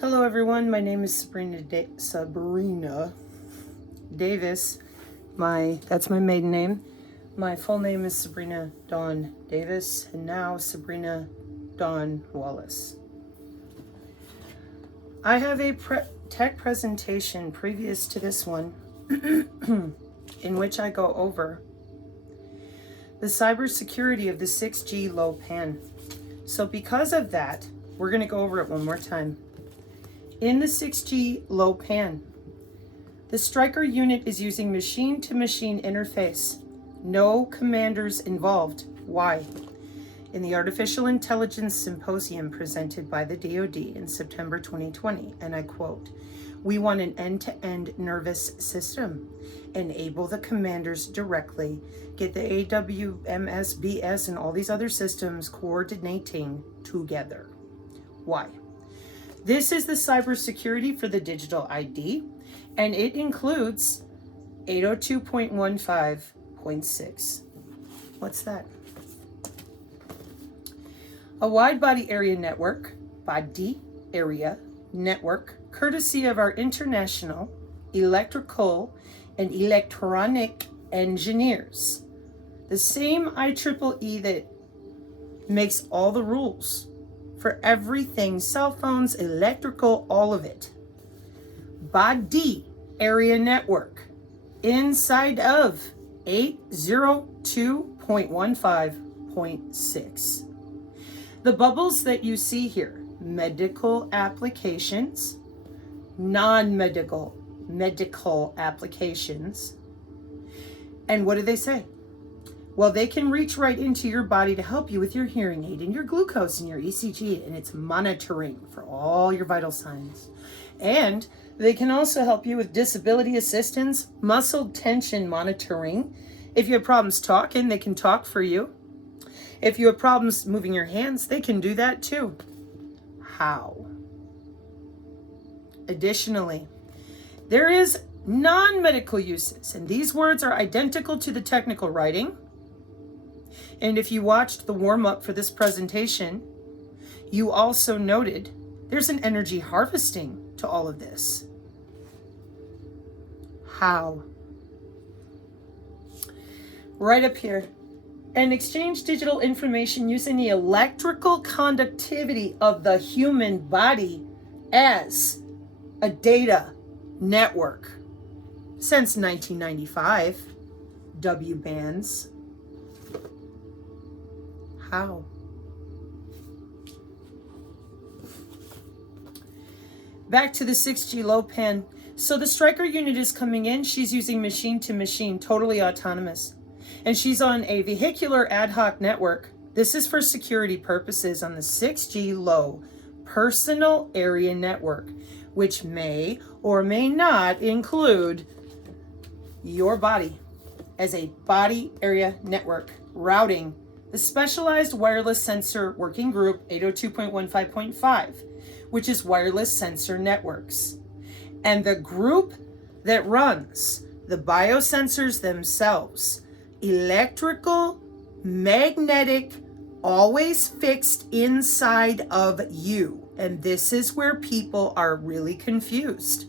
Hello everyone, my name is Sabrina Davis. That's my maiden name. My full name is Sabrina Dawn Davis, and now Sabrina Dawn Wallace. I have a tech presentation previous to this one in which I go over the cybersecurity of the 6G low pan. So because of that, we're going to go over it one more time. In the 6G low pan, the Stryker unit is using machine-to-machine interface. No commanders involved. Why? In the Artificial Intelligence Symposium presented by the DoD in September 2020, and I quote, "We want an end-to-end nervous system. Enable the commanders directly. Get the AWMS, BS, and all these other systems coordinating together." Why? This is the cybersecurity for the digital ID, and it includes 802.15.6. What's that? A wide body area network, courtesy of our international electrical and electronic engineers. The same IEEE that makes all the rules for everything, cell phones, electrical, all of it. Body area network inside of 802.15.6. The bubbles that you see here, medical applications, non-medical, medical applications. And what do they say? Well, they can reach right into your body to help you with your hearing aid and your glucose and your ECG, and it's monitoring for all your vital signs. And they can also help you with disability assistance, muscle tension monitoring. If you have problems talking, they can talk for you. If you have problems moving your hands, they can do that too. How? Additionally, there is non-medical uses, and these words are identical to the technical writing. And if you watched the warm-up for this presentation, you also noted there's an energy harvesting to all of this. How? Right up here. And exchange digital information using the electrical conductivity of the human body as a data network. Since 1995, W-bands. How? Back to the 6G low pan. So the Stryker unit is coming in. She's using machine to machine, totally autonomous. And she's on a vehicular ad hoc network. This is for security purposes on the 6G low personal area network, which may or may not include your body as a body area network routing. The Specialized Wireless Sensor Working Group 802.15.5, which is wireless sensor networks. And the group that runs the biosensors themselves, electrical, magnetic, always fixed inside of you. And this is where people are really confused.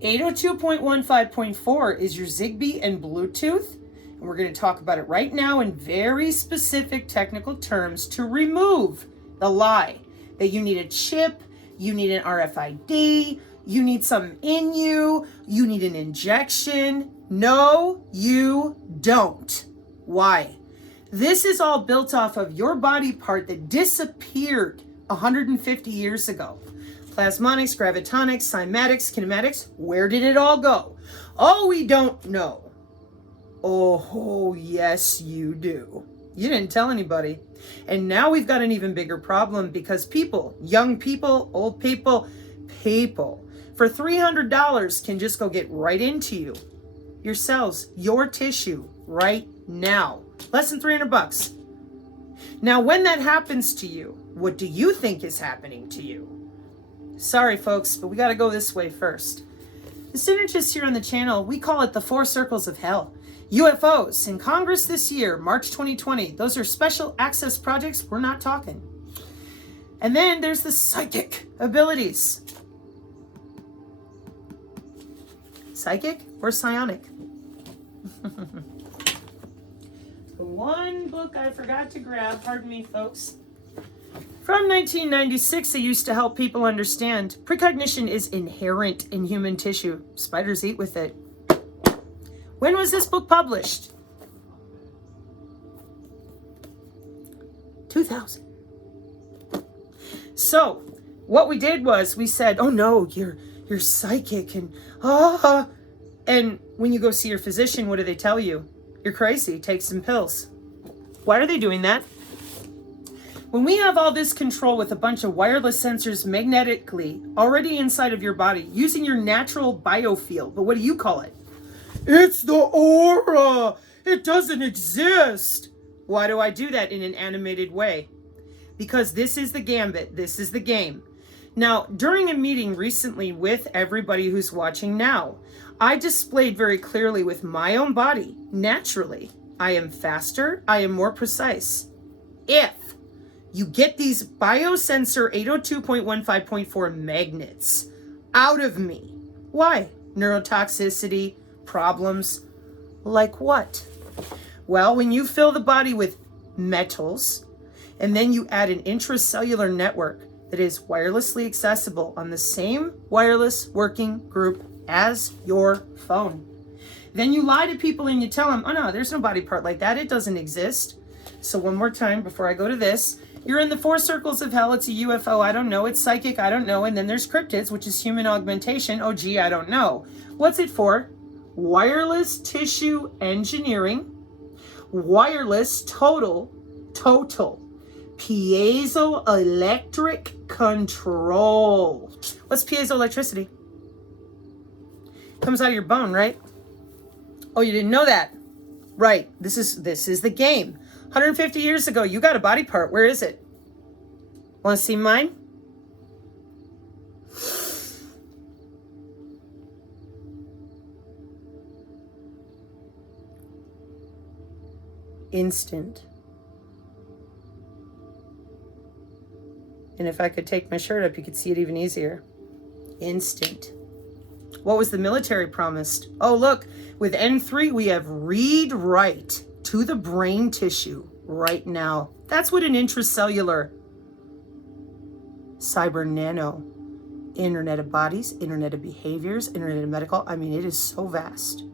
802.15.4 is your Zigbee and Bluetooth. And we're going to talk about it right now in very specific technical terms to remove the lie that you need a chip, you need an RFID, you need something in you, you need an injection. No, you don't. Why? This is all built off of your body part that disappeared 150 years ago. Plasmonics, gravitonics, cymatics, kinematics, where did it all go? Oh, we don't know. Oh, yes, you do. You didn't tell anybody. And now we've got an even bigger problem because people, young people, old people, for $300 can just go get right into you, your cells, your tissue right now. Less than $300. Now, when that happens to you, what do you think is happening to you? Sorry, folks, but we got to go this way first. The synergists here on the channel, we call it the 4 circles of hell. UFOs in Congress this year, March 2020. Those are special access projects. We're not talking. And then there's the psychic abilities. Psychic or psionic? One book I forgot to grab, pardon me, folks. From 1996, it used to help people understand precognition is inherent in human tissue. Spiders eat with it. When was this book published? 2000. So, what we did was we said, oh no, you're psychic and and when you go see your physician, what do they tell you? You're crazy, take some pills. Why are they doing that? When we have all this control with a bunch of wireless sensors magnetically already inside of your body, using your natural biofield, but what do you call it? It's the aura. It doesn't exist. Why do I do that in an animated way? Because this is the gambit. This is the game. Now, during a meeting recently with everybody who's watching now, I displayed very clearly with my own body, naturally, I am faster, I am more precise. If you get these biosensor 802.15.4 magnets out of me. Why? Neurotoxicity, problems, like what? Well, when you fill the body with metals, and then you add an intracellular network that is wirelessly accessible on the same wireless working group as your phone. Then you lie to people and you tell them, oh no, there's no body part like that. It doesn't exist. So one more time before I go to this, you're in the four circles of hell. It's a UFO. I don't know. It's psychic. I don't know. And then there's cryptids, which is human augmentation. Oh, gee, I don't know. What's it for? Wireless tissue engineering. Wireless total piezoelectric control. What's piezoelectricity? Comes out of your bone, right? Oh, you didn't know that? Right. This is the game. 150 years ago, you got a body part. Where is it? Want to see mine? Instant. And if I could take my shirt up, you could see it even easier. Instant. What was the military promised? Oh, look, with N3, we have read-write to the brain tissue right now. That's what an intracellular cyber nano, Internet of Bodies, Internet of Behaviors, Internet of Medical. I mean, it is so vast.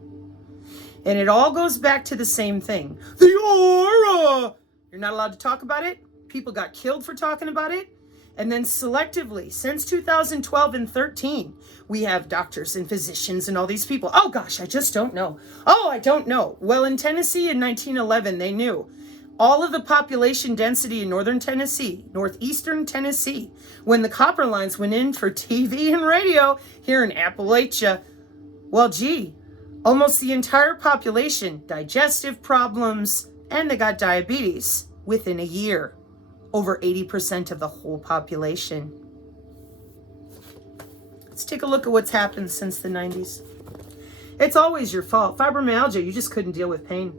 And it all goes back to the same thing. The aura! You're not allowed to talk about it. People got killed for talking about it. And then selectively, since 2012 and 13, we have doctors and physicians and all these people. Oh gosh, I just don't know. Oh, I don't know. Well, in Tennessee in 1911, they knew. All of the population density in northern Tennessee, northeastern Tennessee, when the copper lines went in for TV and radio here in Appalachia, well, gee, almost the entire population, digestive problems, and they got diabetes within a year. Over 80% of the whole population. Let's take a look at what's happened since the 90s. It's always your fault. Fibromyalgia, you just couldn't deal with pain.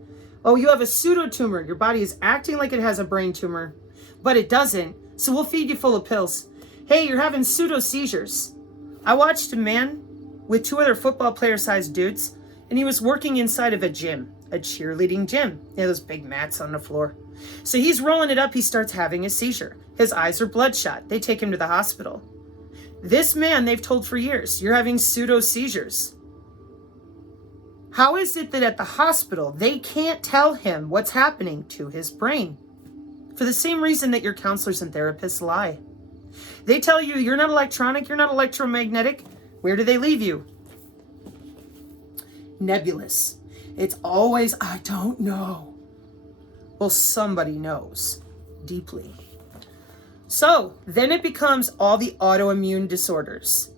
Oh, you have a pseudotumor. Your body is acting like it has a brain tumor, but it doesn't. So we'll feed you full of pills. Hey, you're having pseudo seizures. I watched a man with two other football player-sized dudes, and he was working inside of a gym, a cheerleading gym. Yeah, those big mats on the floor. So he's rolling it up. He starts having a seizure. His eyes are bloodshot. They take him to the hospital. This man, they've told for years, you're having pseudo seizures. How is it that at the hospital, they can't tell him what's happening to his brain? For the same reason that your counselors and therapists lie. They tell you you're not electronic, you're not electromagnetic. Where do they leave you? Nebulous. It's always, I don't know. Well, somebody knows deeply. So then it becomes all the autoimmune disorders.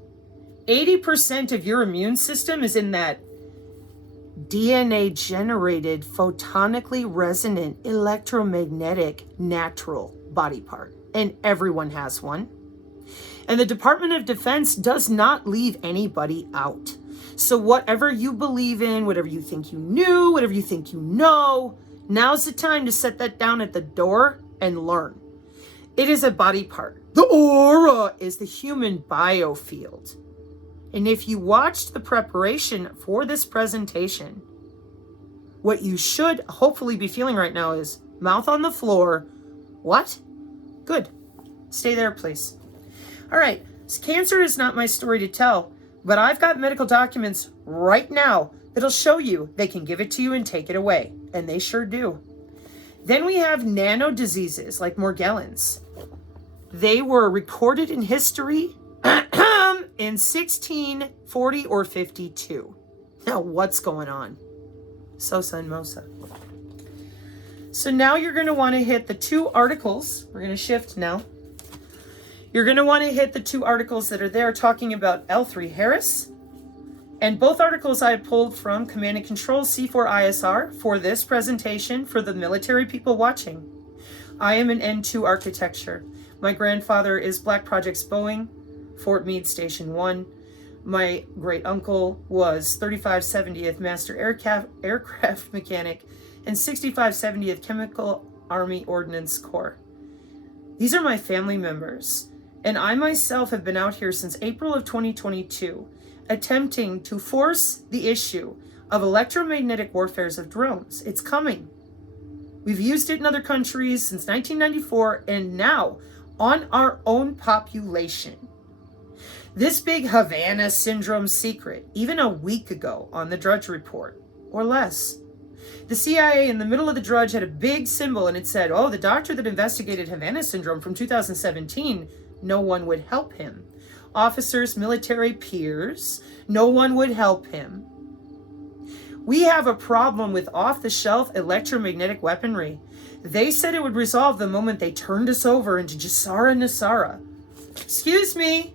80% of your immune system is in that DNA-generated, photonically resonant, electromagnetic, natural body part. And everyone has one. And the Department of Defense does not leave anybody out. So whatever you believe in, whatever you think you knew, whatever you think you know, now's the time to set that down at the door and learn. It is a body part. The aura is the human biofield. And if you watched the preparation for this presentation, what you should hopefully be feeling right now is mouth on the floor. What? Good. Stay there, please. All right. Cancer is not my story to tell, but I've got medical documents right now that'll show you they can give it to you and take it away. And they sure do. Then we have nano diseases like Morgellons. They were recorded in history in 1640 or 52. Now, what's going on? Sosa and Mosa. So now you're going to want to hit the two articles. We're going to shift now. You're going to want to hit the two articles that are there talking about L3 Harris. And both articles I pulled from Command and Control C4ISR for this presentation for the military people watching. I am an N2 architecture. My grandfather is Black Projects Boeing, Fort Meade Station 1. My great uncle was 3570th Master Aircraft Mechanic and 6570th Chemical Army Ordnance Corps. These are my family members, and I myself have been out here since April of 2022, attempting to force the issue of electromagnetic warfares of drones. It's coming. We've used it in other countries since 1994, and now on our own population. This big Havana syndrome secret, even a week ago on the Drudge Report, or less. The CIA in the middle of the Drudge had a big symbol and it said, oh, the doctor that investigated Havana syndrome from 2017, no one would help him. Officers, military peers, no one would help him. We have a problem with off-the-shelf electromagnetic weaponry. They said it would resolve the moment they turned us over into Jassara Nassara. Excuse me.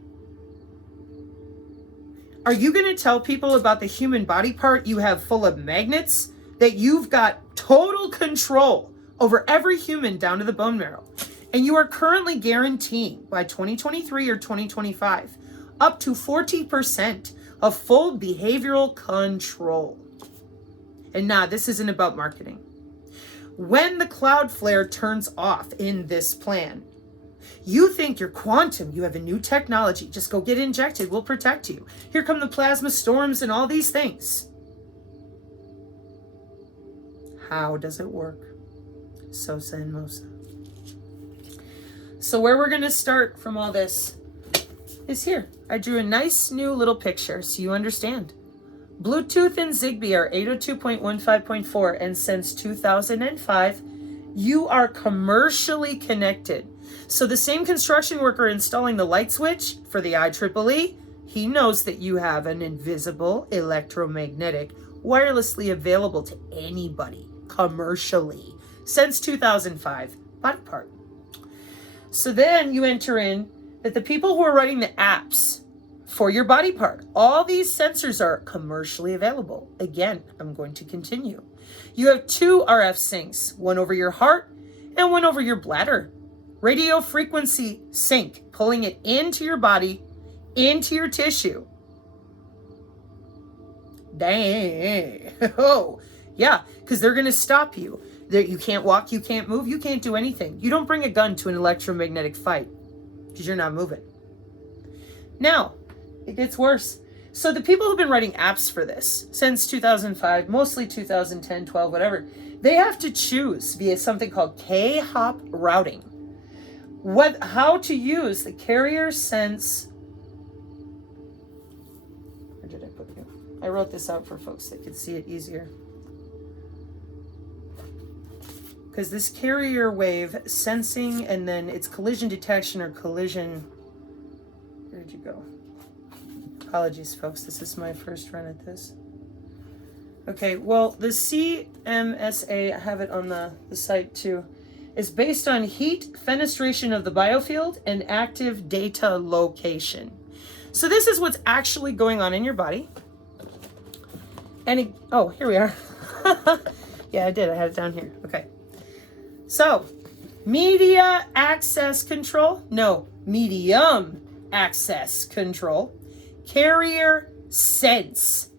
Are you going to tell people about the human body part you have full of magnets? That you've got total control over every human down to the bone marrow. And you are currently guaranteeing by 2023 or 2025 up to 40% of full behavioral control. And nah, this isn't about marketing. When the Cloudflare turns off in this plan, you think you're quantum, you have a new technology, just go get injected, we'll protect you. Here come the plasma storms and all these things. How does it work? Sosa and Mosa. So where we're going to start from all this is here. I drew a nice new little picture so you understand. Bluetooth and Zigbee are 802.15.4, and since 2005, you are commercially connected. So the same construction worker installing the light switch for the IEEE, he knows that you have an invisible electromagnetic wirelessly available to anybody commercially since 2005 body part. So then you enter in that the people who are writing the apps for your body part, all these sensors are commercially available. Again, I'm going to continue. You have two RF sinks, one over your heart and one over your bladder. Radio frequency sync, pulling it into your body, into your tissue. Dang. Oh, yeah, because they're going to stop you. You can't walk, you can't move, you can't do anything. You don't bring a gun to an electromagnetic fight because you're not moving. Now, it gets worse. So the people who've been writing apps for this since 2005, mostly 2010, 12, whatever, they have to choose via something called K-hop routing. How to use the carrier sense. Where did I put you? I wrote this out for folks that could see it easier. Because this carrier wave sensing and then it's collision detection or collision. Where'd you go? Apologies, folks. This is my first run at this. Okay, well, the CMSA, I have it on the site too, is based on heat, fenestration of the biofield, and active data location. So this is what's actually going on in your body. And oh, here we are. Yeah, I did. I had it down here. Okay. So, media access control. No, medium access control. Carrier sense.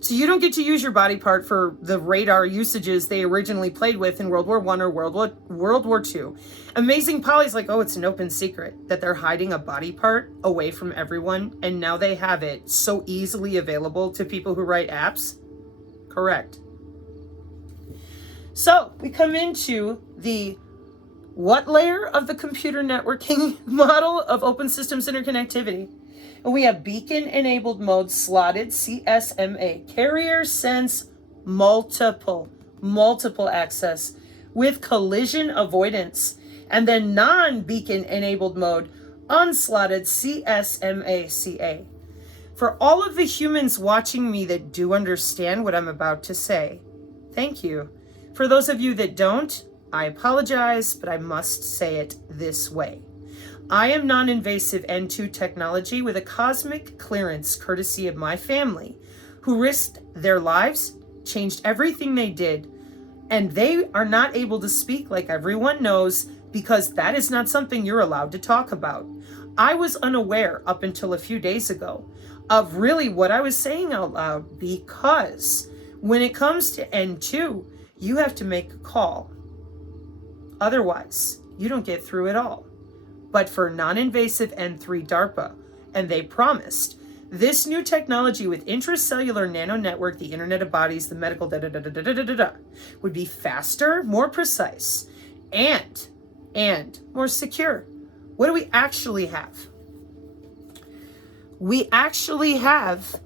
So you don't get to use your body part for the radar usages they originally played with in World War I or World War II. Amazing Polly's like, oh, it's an open secret that they're hiding a body part away from everyone, and now they have it so easily available to people who write apps. Correct. So we come into the what layer of the computer networking model of open systems interconnectivity? And we have beacon-enabled mode slotted CSMA, carrier sense multiple access with collision avoidance. And then non-beacon-enabled mode unslotted CSMA-CA. For all of the humans watching me that do understand what I'm about to say, thank you. For those of you that don't, I apologize, but I must say it this way. I am non-invasive N2 technology with a cosmic clearance courtesy of my family, who risked their lives, changed everything they did, and they are not able to speak like everyone knows because that is not something you're allowed to talk about. I was unaware up until a few days ago of really what I was saying out loud, because when it comes to N2, you have to make a call. Otherwise, you don't get through at all. But for non-invasive N3 DARPA, and they promised, this new technology with intracellular nano network, the Internet of Bodies, the medical would be faster, more precise, and more secure. What do we actually have? We actually have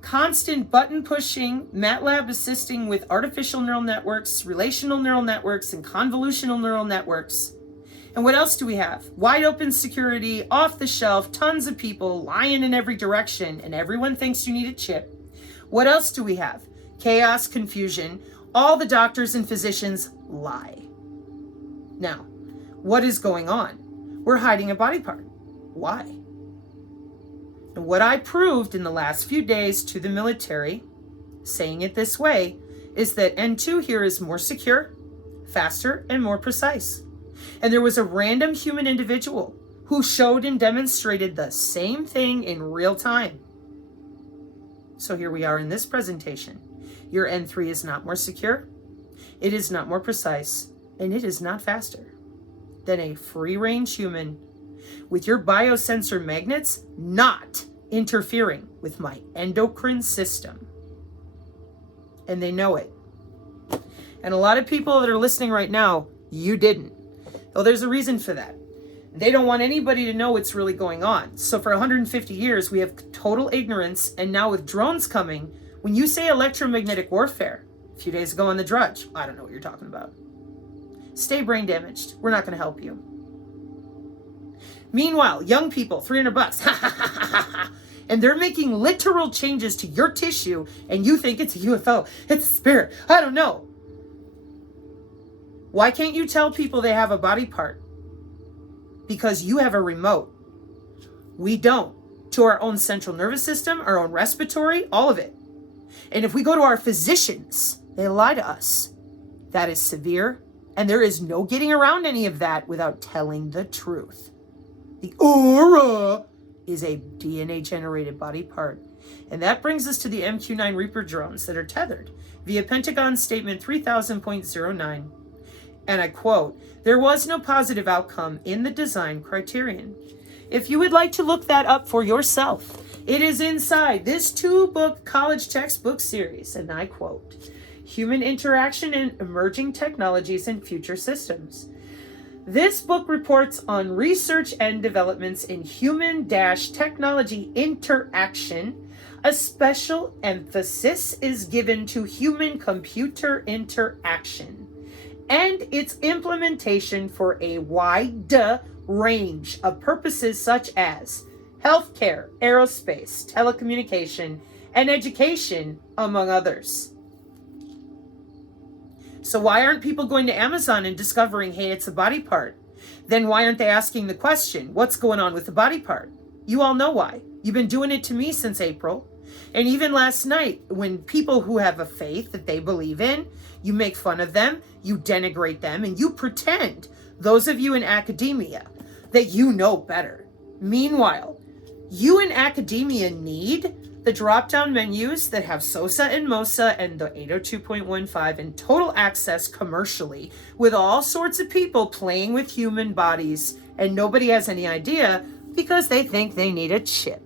constant button pushing, MATLAB assisting with artificial neural networks, relational neural networks, and convolutional neural networks. And what else do we have? Wide open security, off the shelf, tons of people lying in every direction, and everyone thinks you need a chip. What else do we have? Chaos, confusion, all the doctors and physicians lie. Now, what is going on? We're hiding a body part. Why? And what I proved in the last few days to the military, saying it this way, is that N2 here is more secure, faster, and more precise. And there was a random human individual who showed and demonstrated the same thing in real time. So here we are in this presentation. Your N3 is not more secure, it is not more precise, and it is not faster than a free-range human with your biosensor magnets not interfering with my endocrine system. And they know it. And a lot of people that are listening right now, you didn't. Well, there's a reason for that. They don't want anybody to know what's really going on. So for 150 years, we have total ignorance. And now with drones coming, when you say electromagnetic warfare, a few days ago on The Drudge, I don't know what you're talking about. Stay brain damaged. We're not going to help you. Meanwhile, young people, $300, and they're making literal changes to your tissue, and you think it's a UFO, it's a spirit, I don't know. Why can't you tell people they have a body part? Because you have a remote. We don't. To our own central nervous system, our own respiratory, all of it. And if we go to our physicians, they lie to us. That is severe, and there is no getting around any of that without telling the truth. The aura is a DNA-generated body part. And that brings us to the MQ-9 Reaper drones that are tethered via Pentagon Statement 3000.09. And I quote, "There was no positive outcome in the design criterion." If you would like to look that up for yourself, it is inside this 2-book college textbook series, and I quote, "Human Interaction in Emerging Technologies and Future Systems." This book reports on research and developments in human-technology interaction. A special emphasis is given to human-computer interaction and its implementation for a wide range of purposes such as healthcare, aerospace, telecommunication, and education, among others. So why aren't people going to Amazon and discovering, hey, it's a body part? Then why aren't they asking the question, what's going on with the body part? You all know why. You've been doing it to me since April. And even last night, when people who have a faith that they believe in, you make fun of them, you denigrate them, and you pretend, those of you in academia, that you know better. Meanwhile, you in academia need the drop-down menus that have SOSA and MOSA and the 802.15 and total access commercially with all sorts of people playing with human bodies, and nobody has any idea because they think they need a chip.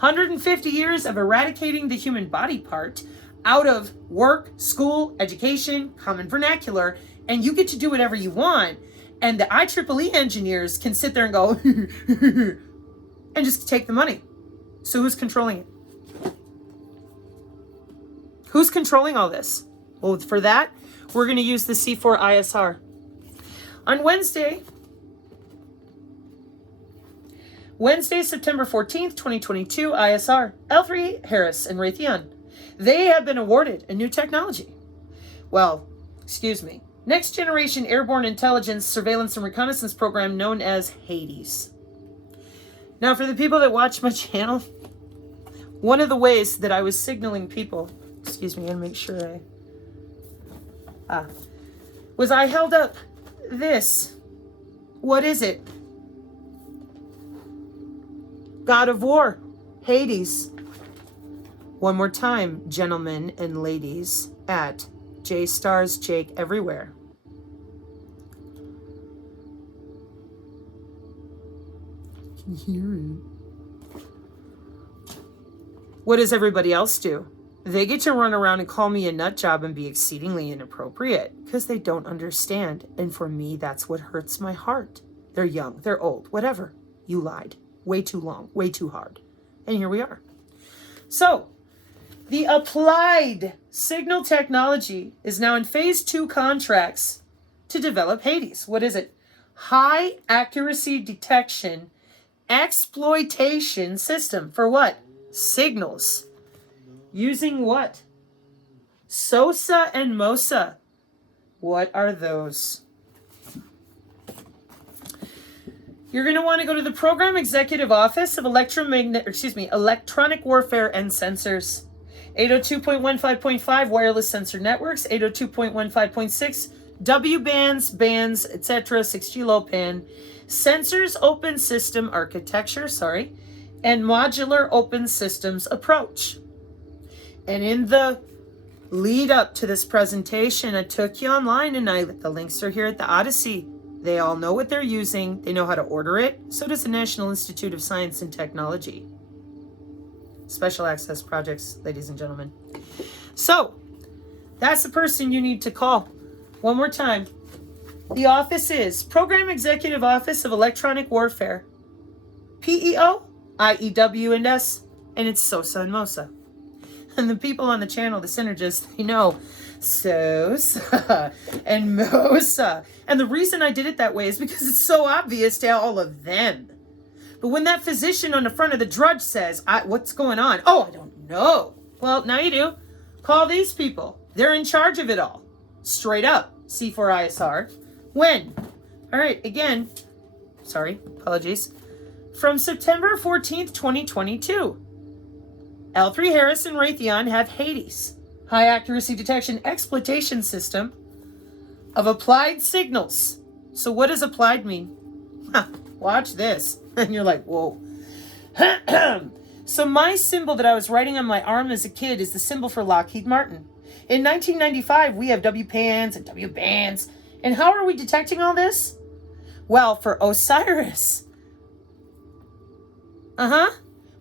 150 years of eradicating the human body part out of work, school, education, common vernacular, and you get to do whatever you want. And the IEEE engineers can sit there and go, and just take the money. So who's controlling it? Who's controlling all this? Well, for that, we're going to use the C4 ISR. On Wednesday, September 14th, 2022, ISR, L3 Harris and Raytheon. They have been awarded a new technology. Next Generation Airborne Intelligence, Surveillance, and Reconnaissance Program known as HADES. Now, for the people that watch my channel, one of the ways that I was signaling people, and make sure was I held up this. What is it? God of War, Hades. One more time, gentlemen and ladies, at JStars Jake everywhere. You can hear it. What does everybody else do? They get to run around and call me a nut job and be exceedingly inappropriate because they don't understand. And for me, that's what hurts my heart. They're young, they're old, whatever. You lied. Way too long, way too hard. And here we are. So, the applied signal technology is now in phase 2 contracts to develop Hades. What is it? High accuracy detection exploitation system for what? Signals. Using what? SOSA and MOSA. What are those? You're going to want to go to the Program Executive Office of Electronic Warfare and Sensors. 802.15.5 wireless sensor networks, 802.15.6 W bands, etc., 6G low pan, sensors open system architecture, and modular open systems approach. And in the lead up to this presentation, I took you online, and the links are here at the Odyssey. They all know what they're using. They know how to order it. So does the National Institute of Science and Technology. Special access projects, ladies and gentlemen. So, that's the person you need to call. One more time. The office is Program Executive Office of Electronic Warfare. PEO, IEW&S, and it's SOSA and MOSA. And the people on the channel, the synergists, they know SOSA and MOSA. And the reason I did it that way is because it's so obvious to all of them. But when that physician on the front of the drudge says, what's going on? Oh, I don't know. Well, now you do. Call these people. They're in charge of it all. Straight up. C4ISR. When? All right, again. Sorry, apologies. From September 14th, 2022. L3 Harris and Raytheon have Hades, high accuracy detection exploitation system of applied signals. So what does applied mean? Watch this. And you're like, whoa. So my symbol that I was writing on my arm as a kid is the symbol for Lockheed Martin. In 1995, we have WPANs and W-bands. And how are we detecting all this? Well, for OSIRIS.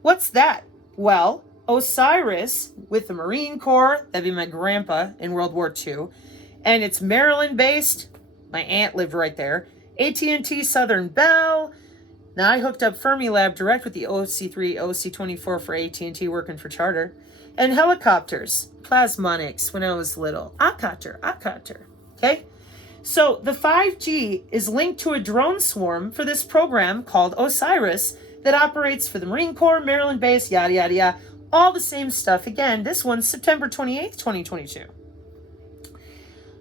What's that? Well, OSIRIS with the Marine Corps, that'd be my grandpa in World War II, and it's Maryland-based. My aunt lived right there. AT&T Southern Bell. Now, I hooked up Fermilab direct with the OC3, OC24 for AT&T working for Charter. And helicopters, Plasmonics, when I was little. Akater. Okay? So, the 5G is linked to a drone swarm for this program called OSIRIS that operates for the Marine Corps, Maryland base, yada, yada, yada. All the same stuff. Again, this one's September 28th, 2022.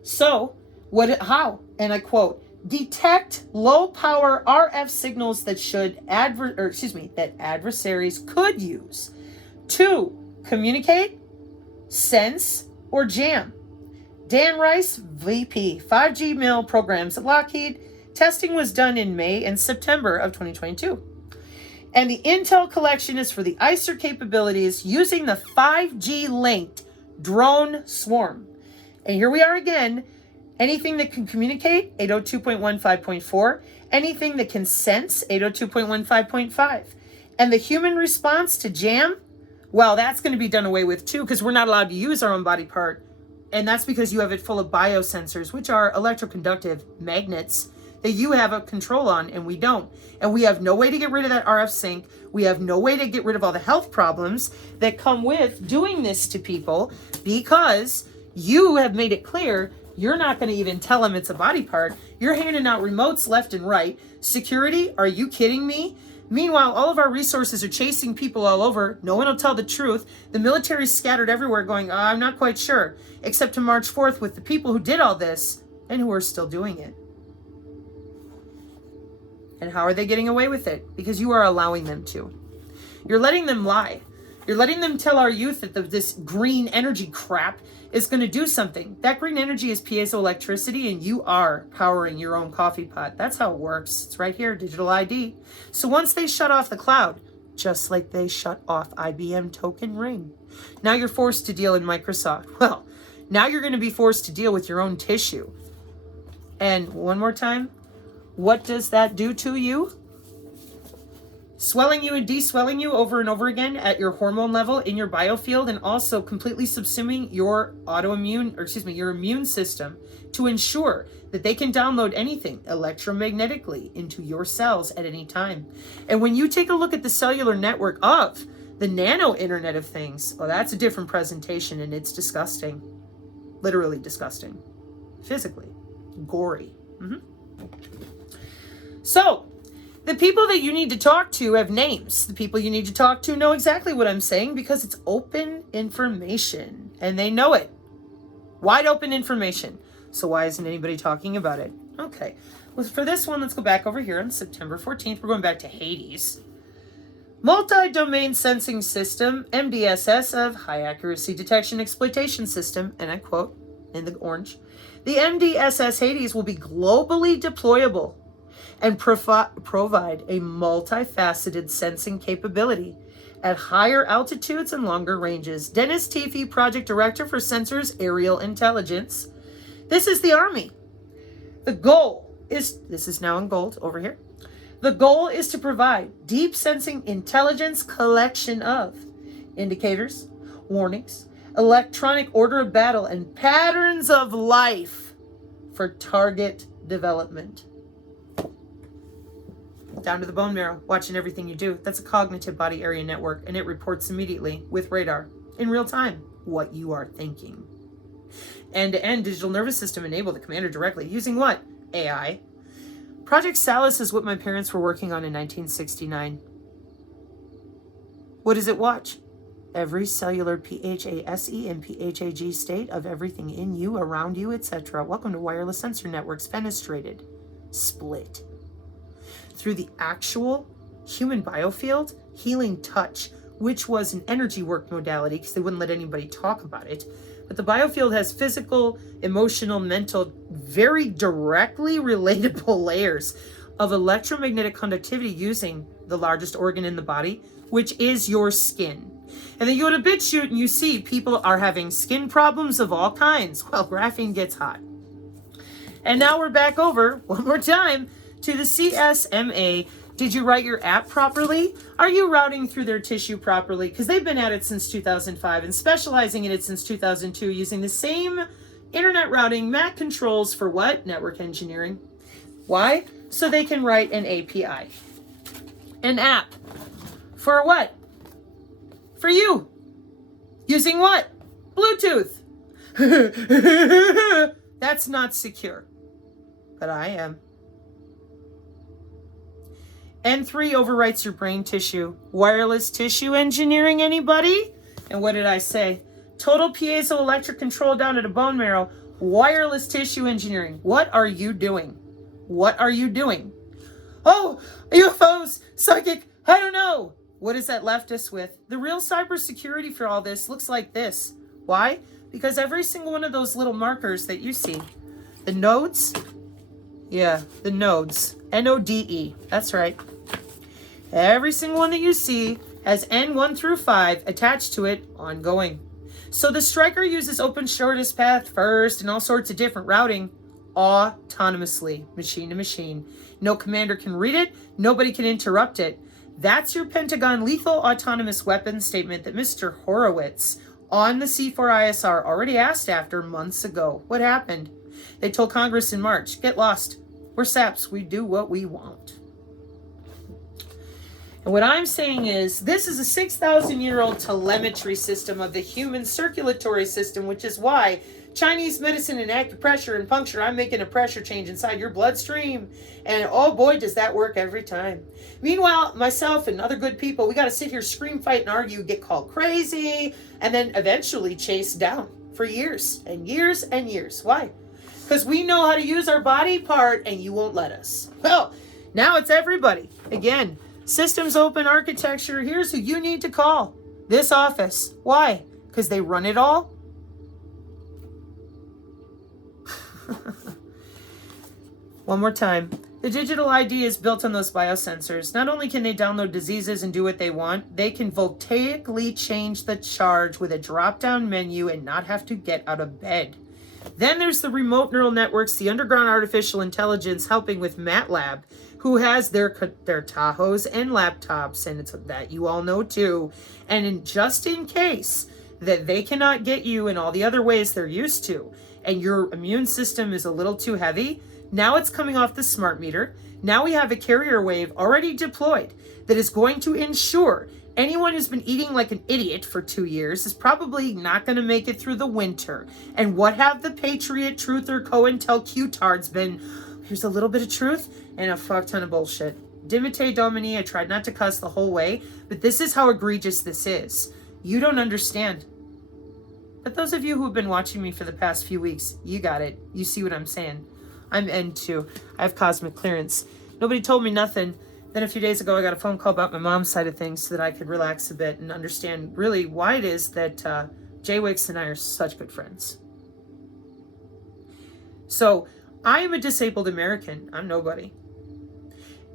So, how? And I quote, detect low-power RF signals that that adversaries could use to communicate, sense, or jam. Dan Rice, VP, 5G MIL programs at Lockheed. Testing was done in May and September of 2022. And the intel collection is for the ICER capabilities using the 5G linked drone swarm. And here we are again. Anything that can communicate, 802.15.4. Anything that can sense, 802.15.5. And the human response to jam, well, that's going to be done away with too, because we're not allowed to use our own body part. And that's because you have it full of biosensors, which are electroconductive magnets that you have a control on and we don't. And we have no way to get rid of that RF sync. We have no way to get rid of all the health problems that come with doing this to people, because you have made it clear you're not going to even tell them it's a body part. You're handing out remotes left and right. Security, are you kidding me? Meanwhile, all of our resources are chasing people all over. No one will tell the truth. The military's scattered everywhere going, I'm not quite sure, except to March 4th with the people who did all this and who are still doing it. And how are they getting away with it? Because you are allowing them to. You're letting them lie. You're letting them tell our youth that this green energy crap is going to do something. That green energy is piezoelectricity, and you are powering your own coffee pot. That's how it works. It's right here, digital ID. So once they shut off the cloud, just like they shut off IBM Token Ring, now you're forced to deal in Microsoft. Well, now you're going to be forced to deal with your own tissue. And one more time, what does that do to you? Swelling you and deswelling you over and over again at your hormone level in your biofield, and also completely subsuming your your immune system to ensure that they can download anything electromagnetically into your cells at any time. And when you take a look at the cellular network of the nano internet of things, well, that's a different presentation, and it's disgusting. Literally disgusting. Physically. Gory. So, the people that you need to talk to have names. The people you need to talk to know exactly what I'm saying, because it's open information and they know it. Wide open information. So why isn't anybody talking about it? Okay. Well, for this one, let's go back over here on September 14th. We're going back to Hades. Multi-Domain Sensing System, MDSS of High Accuracy Detection Exploitation System, and I quote in the orange, the MDSS Hades will be globally deployable and provide a multifaceted sensing capability at higher altitudes and longer ranges. Dennis Teefee, Project Director for Sensors Aerial Intelligence. This is the Army. The goal is, this is now in gold over here. The goal is to provide deep sensing intelligence collection of indicators, warnings, electronic order of battle, and patterns of life for target development. Down to the bone marrow, watching everything you do. That's a cognitive body area network, and it reports immediately with radar in real time what you are thinking. End-to-end digital nervous system enable the commander directly using what? AI. Project Salus is what my parents were working on in 1969. What does it watch? Every cellular PHASE and PHAG state of everything in you, around you, etc. Welcome to Wireless Sensor Networks. Fenestrated. Split. Through the actual human biofield, healing touch, which was an energy work modality because they wouldn't let anybody talk about it. But the biofield has physical, emotional, mental, very directly relatable layers of electromagnetic conductivity using the largest organ in the body, which is your skin. And then you go to BitChute and you see people are having skin problems of all kinds. Well, graphene gets hot. And now we're back over, one more time, to the CSMA. Did you write your app properly? Are you routing through their tissue properly? Because they've been at it since 2005 and specializing in it since 2002 using the same internet routing MAC controls for what? Network engineering. Why? So they can write an API. An app. For what? For you. Using what? Bluetooth. That's not secure. But I am. N3 overwrites your brain tissue. Wireless tissue engineering, anybody? And what did I say? Total piezoelectric control down to the bone marrow. Wireless tissue engineering. What are you doing? What are you doing? Oh, UFOs, psychic, I don't know. What has that left us with? The real cybersecurity for all this looks like this. Why? Because every single one of those little markers that you see, the nodes, yeah, the nodes, NODE, that's right. Every single one that you see has N1 through 5 attached to it ongoing. So the Striker uses open shortest path first and all sorts of different routing autonomously, machine to machine. No commander can read it. Nobody can interrupt it. That's your Pentagon lethal autonomous weapons statement that Mr. Horowitz on the C4ISR already asked after months ago. What happened? They told Congress in March, get lost. We're saps. We do what we want. And what I'm saying is, this is a 6,000-year-old telemetry system of the human circulatory system, which is why Chinese medicine and acupressure and puncture, I'm making a pressure change inside your bloodstream. And oh boy, does that work every time. Meanwhile, myself and other good people, we got to sit here, scream, fight, and argue, get called crazy, and then eventually chased down for years and years and years. Why? Because we know how to use our body part, and you won't let us. Well, now it's everybody. Again, systems open architecture. Here's who you need to call. This office. Why? Because they run it all. One more time. The digital ID is built on those biosensors. Not only can they download diseases and do what they want, they can voltaically change the charge with a drop-down menu and not have to get out of bed. Then there's the remote neural networks, the underground artificial intelligence helping with MATLAB, who has their Tahoes and laptops, and it's that you all know too. And just in case that they cannot get you in all the other ways they're used to, and your immune system is a little too heavy, now it's coming off the smart meter. Now we have a carrier wave already deployed that is going to ensure anyone who's been eating like an idiot for 2 years is probably not going to make it through the winter. And what have the Patriot, Truther, COINTELQ-tards been? Here's a little bit of truth and a fuck ton of bullshit. Dimite Domini, I tried not to cuss the whole way, but this is how egregious this is. You don't understand. But those of you who have been watching me for the past few weeks, you got it. You see what I'm saying. I'm N2. I have cosmic clearance. Nobody told me nothing. Then a few days ago, I got a phone call about my mom's side of things so that I could relax a bit and understand really why it is that Jay Wicks and I are such good friends. So I am a disabled American. I'm nobody.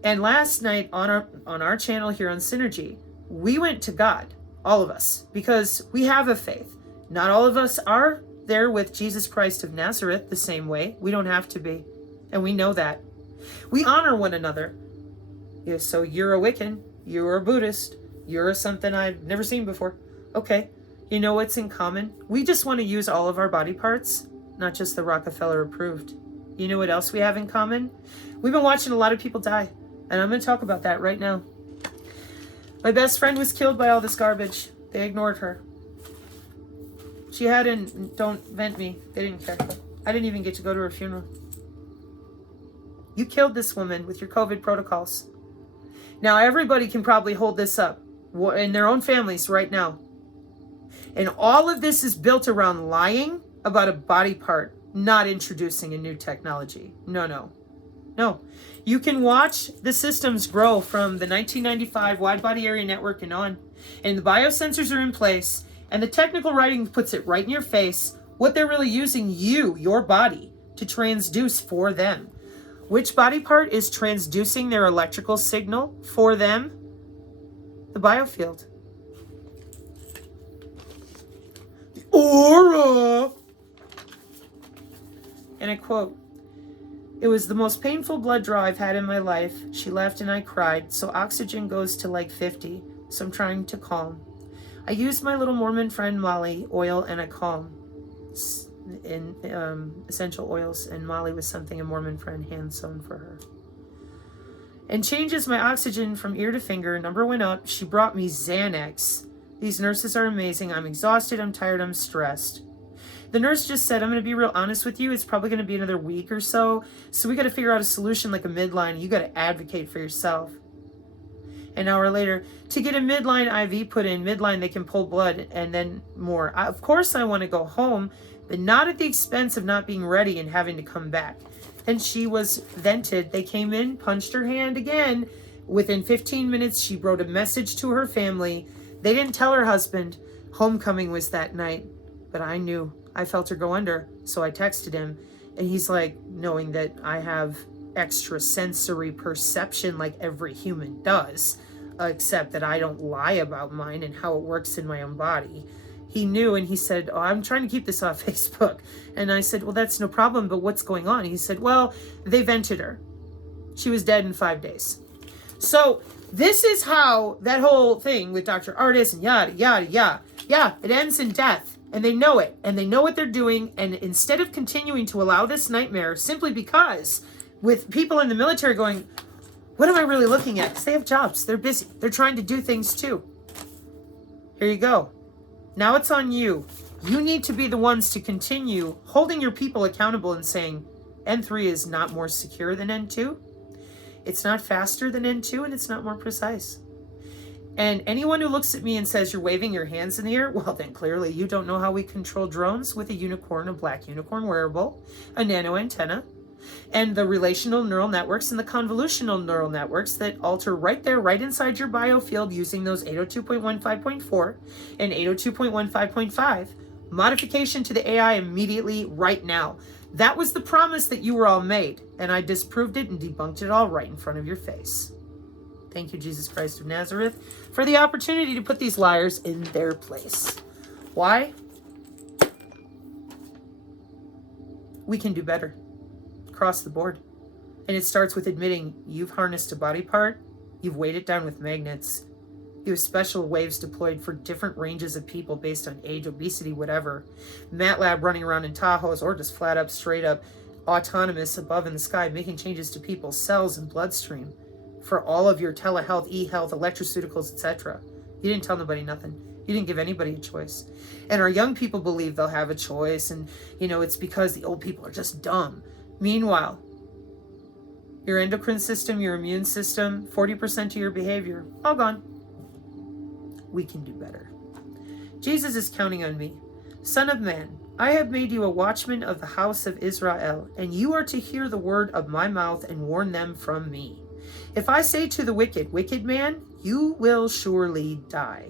And last night on our channel here on Synergy, we went to God, all of us, because we have a faith. Not all of us are there with Jesus Christ of Nazareth the same way. We don't have to be. And we know that. We honor one another. Yeah, so you're a Wiccan, you're a Buddhist, you're something I've never seen before. Okay, you know what's in common? We just want to use all of our body parts, not just the Rockefeller approved. You know what else we have in common? We've been watching a lot of people die, and I'm going to talk about that right now. My best friend was killed by all this garbage. They ignored her. She had an don't vent me. They didn't care. I didn't even get to go to her funeral. You killed this woman with your COVID protocols. Now everybody can probably hold this up in their own families right now. And all of this is built around lying about a body part, not introducing a new technology. No. You can watch the systems grow from the 1995 Wide Body Area Network and on. And the biosensors are in place. And the technical writing puts it right in your face what they're really using your body, to transduce for them. Which body part is transducing their electrical signal for them? The biofield. The aura! And I quote, "It was the most painful blood draw I've had in my life. She left and I cried, so oxygen goes to like 50, so I'm trying to calm. I used my little Mormon friend Molly oil and a calm in essential oils, and Molly was something a Mormon friend hand sewn for her. And changes my oxygen from ear to finger. Number went up. She brought me Xanax. These nurses are amazing. I'm exhausted. I'm tired. I'm stressed. The nurse just said, I'm going to be real honest with you. It's probably going to be another week or so. So we got to figure out a solution like a midline. You got to advocate for yourself. An hour later, to get a midline IV put in, midline they can pull blood and then more. Of course I want to go home, but not at the expense of not being ready and having to come back. And she was vented. They came in, punched her hand again. Within 15 minutes, she wrote a message to her family. They didn't tell her husband. Homecoming was that night, but I knew. I felt her go under, so I texted him. And he's like, knowing that I have extrasensory perception like every human does, except that I don't lie about mine and how it works in my own body. He knew, and he said, oh, I'm trying to keep this off Facebook. And I said, well, that's no problem, but what's going on? He said, well, they vented her. She was dead in 5 days. So this is how that whole thing with Dr. Ardis and yada, yada, yada. Yeah, it ends in death. And they know it. And they know what they're doing. And instead of continuing to allow this nightmare, simply because with people in the military going, what am I really looking at? Because they have jobs. They're busy. They're trying to do things too. Here you go. Now it's on you. You need to be the ones to continue holding your people accountable and saying, N3 is not more secure than N2. It's not faster than N2, and it's not more precise. And anyone who looks at me and says you're waving your hands in the air, well, then clearly you don't know how we control drones with a unicorn, a black unicorn wearable, a nano antenna, and the relational neural networks and the convolutional neural networks that alter right there, right inside your biofield using those 802.15.4 and 802.15.5. Modification to the AI immediately right now. That was the promise that you were all made, and I disproved it and debunked it all right in front of your face. Thank you, Jesus Christ of Nazareth, for the opportunity to put these liars in their place. Why? We can do better. Across the board. And it starts with admitting you've harnessed a body part, you've weighed it down with magnets, you have special waves deployed for different ranges of people based on age, obesity, whatever. MATLAB running around in Tahoes or just flat up, straight up, autonomous above in the sky, making changes to people's cells and bloodstream for all of your telehealth, e-health, electroceuticals, etc. You didn't tell nobody nothing. You didn't give anybody a choice. And our young people believe they'll have a choice, and it's because the old people are just dumb. Meanwhile, your endocrine system, your immune system, 40% of your behavior, all gone. We can do better. Jesus is counting on me. Son of man, I have made you a watchman of the house of Israel, and you are to hear the word of my mouth and warn them from me. If I say to the wicked, wicked man, you will surely die,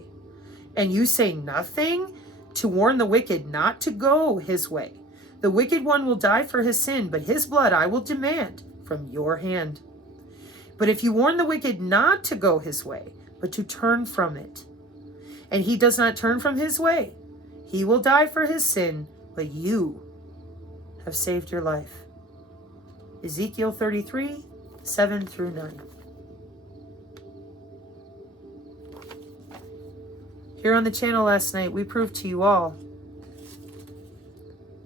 and you say nothing to warn the wicked not to go his way, the wicked one will die for his sin, but his blood I will demand from your hand. But if you warn the wicked not to go his way, but to turn from it, and he does not turn from his way, he will die for his sin, but you have saved your life. Ezekiel 33, 7 through 9. Here on the channel last night, we proved to you all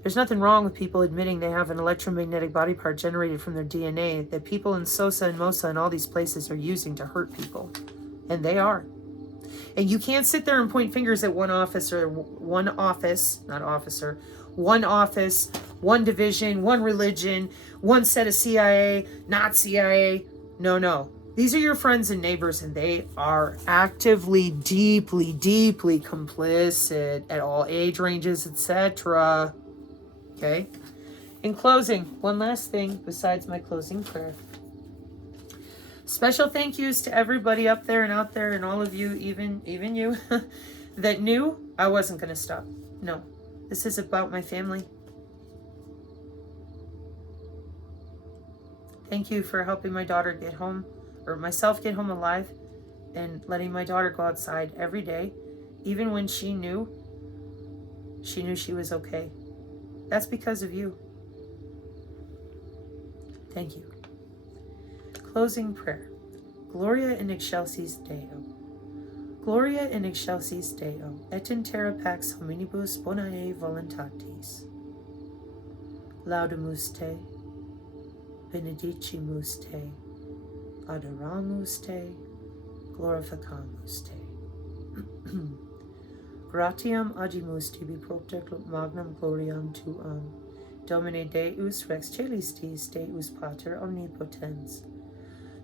there's nothing wrong with people admitting they have an electromagnetic body part generated from their DNA that people in SOSA and MOSA and all these places are using to hurt people. And they are. And you can't sit there and point fingers at one office, one division, one religion, one set of CIA, not CIA. No. These are your friends and neighbors, and they are actively, deeply, deeply complicit at all age ranges, etc. Okay? In closing, one last thing besides my closing prayer. Special thank yous to everybody up there and out there and all of you, even you, that knew I wasn't going to stop. No, this is about my family. Thank you for helping my daughter get home, or myself get home alive, and letting my daughter go outside every day, even when she knew she was okay. That's because of you. Thank you. Closing prayer. Gloria in excelsis Deo. Gloria in excelsis Deo, et in terra pax hominibus bonae voluntatis. Laudamus te, benedicimus te, adoramus te, glorificamus te. Gratiam agimus tibi propter magnam gloriam tuam, Domine Deus Rex Caelistis, Deus Pater Omnipotens,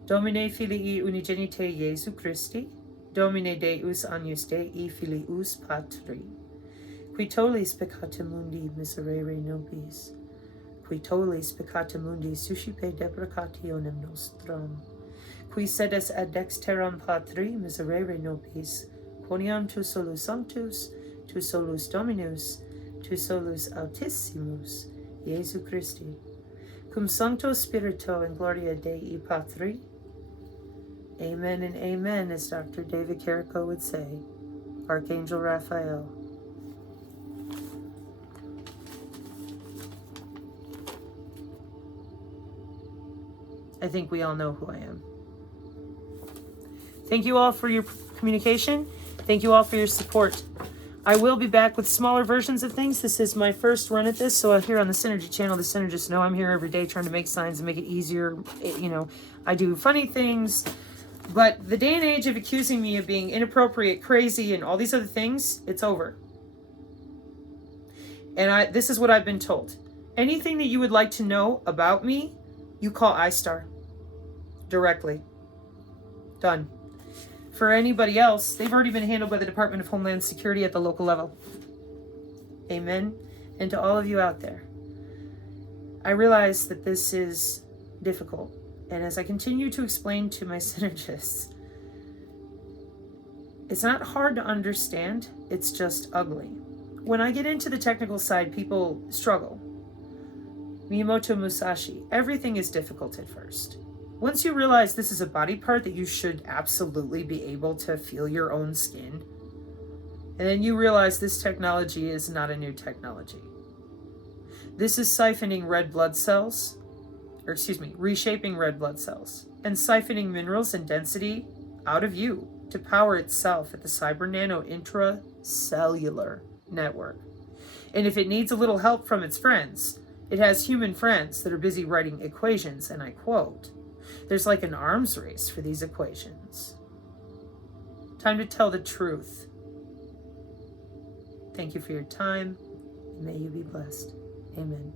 Domine Filii Unigenite Iesu Christi, Domine Deus Agnus Dei Filius Patri, qui tollis peccata mundi miserere nobis, qui tollis peccata mundi suscipe deprecationem nostram, qui sedes ad dexteram Patri miserere nobis, quoniam tu solus sanctus, tu solus Dominus, tu solus Altissimus, Iesu Christi, cum Sancto Spirito in gloria Dei Patri, Amen and amen, as Dr. David Carrico would say. Archangel Raphael. I think we all know who I am. Thank you all for your communication. Thank you all for your support. I will be back with smaller versions of things. This is my first run at this, so here on the Synergy channel, the Synergists know I'm here every day trying to make signs and make it easier. You know, I do funny things, but the day and age of accusing me of being inappropriate, crazy, and all these other things, it's over. And this is what I've been told. Anything that you would like to know about me, you call iStar directly. Done. For anybody else, they've already been handled by the Department of Homeland Security at the local level. Amen. And to all of you out there, I realize that this is difficult. And as I continue to explain to my synergists, it's not hard to understand, it's just ugly. When I get into the technical side, people struggle. Miyamoto Musashi, everything is difficult at first. Once you realize this is a body part that you should absolutely be able to feel your own skin, and then you realize this technology is not a new technology. This is siphoning red blood cells, reshaping red blood cells, and siphoning minerals and density out of you to power itself at the cyber nano intracellular network. And if it needs a little help from its friends, it has human friends that are busy writing equations, and I quote, "There's like an arms race for these equations." Time to tell the truth. Thank you for your time. May you be blessed. Amen.